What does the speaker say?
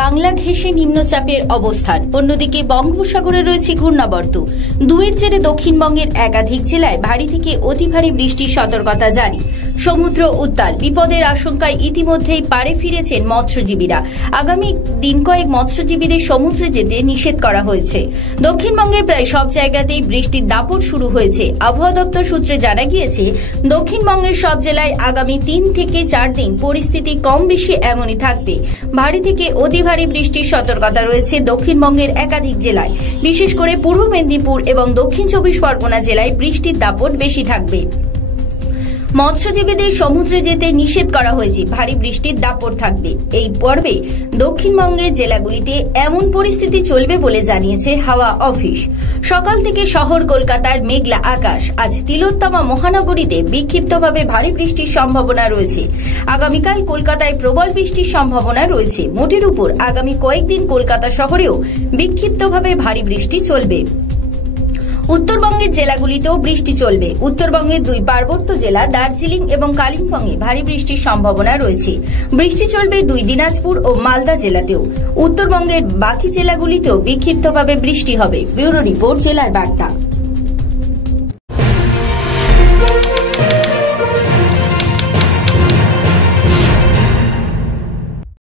বাংলা ঘেঁষে নিম্নচাপের অবস্থান, অন্যদিকে বঙ্গোপসাগরে রয়েছে ঘূর্ণাবর্ত। দুয়ের জেরে দক্ষিণবঙ্গের একাধিক জেলায় ভারী থেকে অতি ভারী বৃষ্টির সতর্কতা জারি। সমুদ্র উত্তাল, বিপদের আশঙ্কায় ইতিমধ্যেই পাড়ে ফিরেছেন মৎস্যজীবীরা। আগামী দিন কয়েক মৎস্যজীবীদের সমুদ্রে যেতে নিষেধ করা হয়েছে। দক্ষিণবঙ্গের প্রায় সব জায়গাতেই বৃষ্টির দাপট শুরু হয়েছে। আবহাওয়া দপ্তর সূত্রে জানা গিয়েছে, দক্ষিণবঙ্গের সব জেলায় আগামী 3 থেকে 4 দিন পরিস্থিতি কম বেশি এমনই থাকবে। ভারী থেকে অতি ভারী বৃষ্টির সতর্কতা রয়েছে দক্ষিণবঙ্গের একাধিক জেলায়। বিশেষ করে পূর্ব মেদিনীপুর এবং দক্ষিণ 24 পরগনা জেলায় বৃষ্টির দাপট বেশি থাকবে। মৎস্যজীবীদের সমুদ্রে যেতে নিষেধ করা হয়েছে। ভারী বৃষ্টির দাপট থাকবে। এই পর্বে দক্ষিণবঙ্গের জেলাগুলিতে এমন পরিস্থিতি চলবে বলে জানিয়েছে হাওয়া অফিস। সকাল থেকে শহর কলকাতার মেঘলা আকাশ। আজ তিলোত্তমা মহানগরীতে বিক্ষিপ্তভাবে ভারী বৃষ্টির সম্ভাবনা রয়েছে। আগামীকাল কলকাতায় প্রবল বৃষ্টির সম্ভাবনা রয়েছে। মোটের উপর আগামী কয়েকদিন কলকাতা শহরেও বিক্ষিপ্তভাবে ভারী বৃষ্টি চলবে। উত্তরবঙ্গের জেলাগুলিতেও বৃষ্টি চলবে। উত্তরবঙ্গের 2 পার্বত্য জেলা দার্জিলিং এবং কালিম্পংয়ে ভারী বৃষ্টির সম্ভাবনা রয়েছে। বৃষ্টি চলবে 2 দিনাজপুর ও মালদা জেলাতেও। উত্তরবঙ্গের বাকি জেলাগুলিতেও বিক্ষিপ্তভাবে বৃষ্টি হবে। ব্যুরো রিপোর্ট, জেলার বার্তা।